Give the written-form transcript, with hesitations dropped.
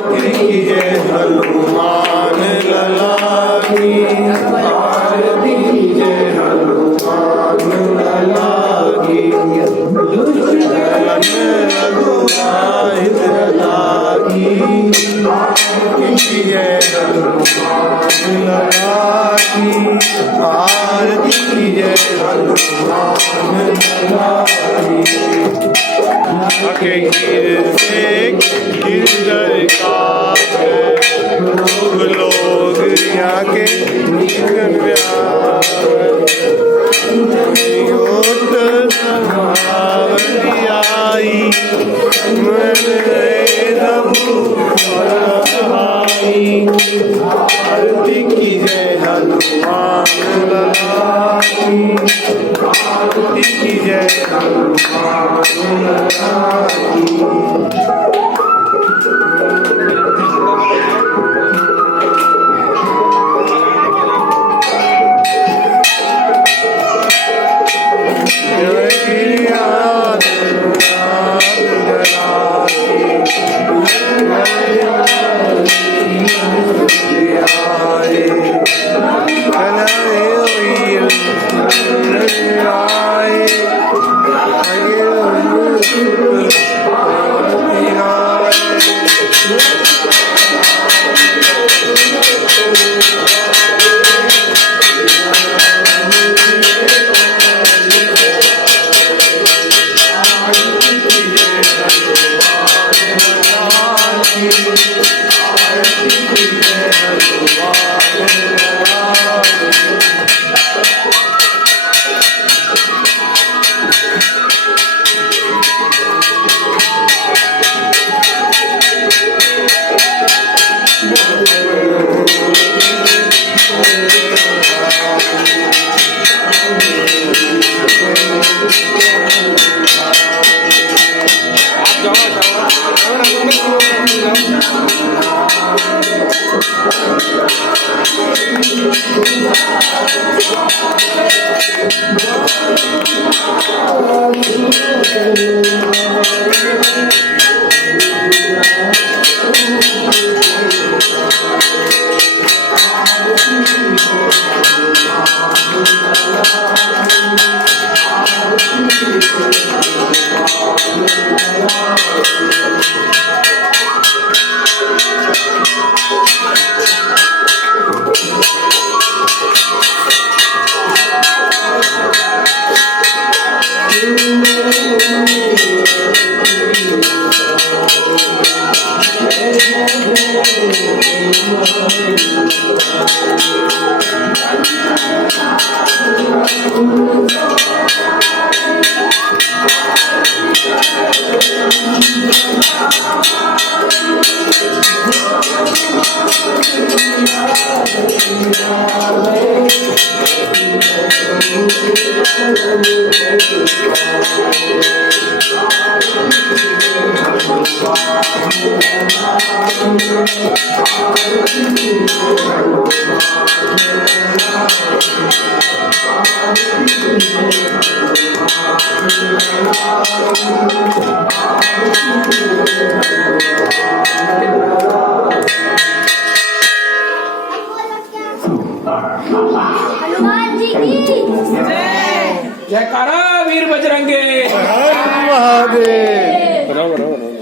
की जय हनुमान लला की आरती की जय हनुमान लला की रघुनाथ लला की जय हनुमान लला की आरती की जय हनुमान लला की आके गिर से गिरधर काट लोग आके निकल ओट समावरी आई मन रघु भाई आरती की जय हनुमान लला की आरती की जय हनुमान लला की